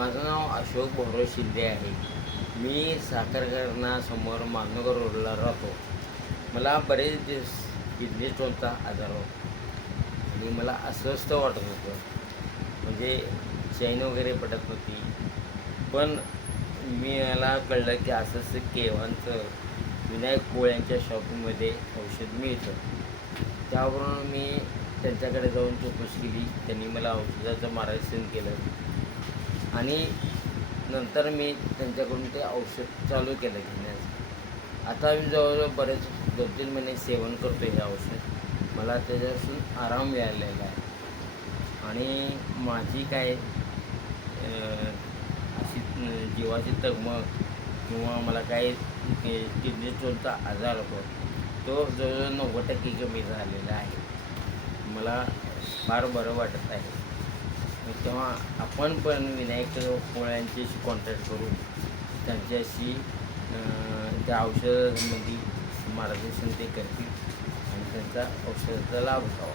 माझं नाव अशोक भैरव शिंदे आहे. मी साखर कारखान्यासमोर माधवनगर रोडला राहतो. मला बरेच दिवस किडनी स्टोनचा आजार होता आणि मला अस्वस्थ वाटत होतं. म्हणजे चैन वगैरे पडत होती. पण मला कळलं की असं केवांचं विनायक पोळ्यांच्या शॉपिंगमध्ये औषध मिळतं. त्यावरून मी त्यांच्याकडे जाऊन चौकशी केली. त्यांनी मला औषधाचं मार्गदर्शन केलं आणि नंतर मी त्यांच्याकडून ते औषध चालू केलं घेण्याचं. आता मी जवळजवळ बरेच 2-3 महिने सेवन करतो हे औषध. मला त्याच्यापासून आराम मिळालेला आहे आणि माझी काय अशी जीवाची तगमग किंवा मला काय किडनी स्टोनचा आजार होतो तो जवळजवळ 90% कमी झालेला आहे. मला फार बरं वाटत आहे. तेव्हा आपण पण विनायक पोळ्यांच्याशी कॉन्टॅक्ट करून त्यांच्याशी त्या औषधासंबंधी मार्गदर्शन ते करतील आणि त्यांचा औषधाचा लाभ घ्यावा.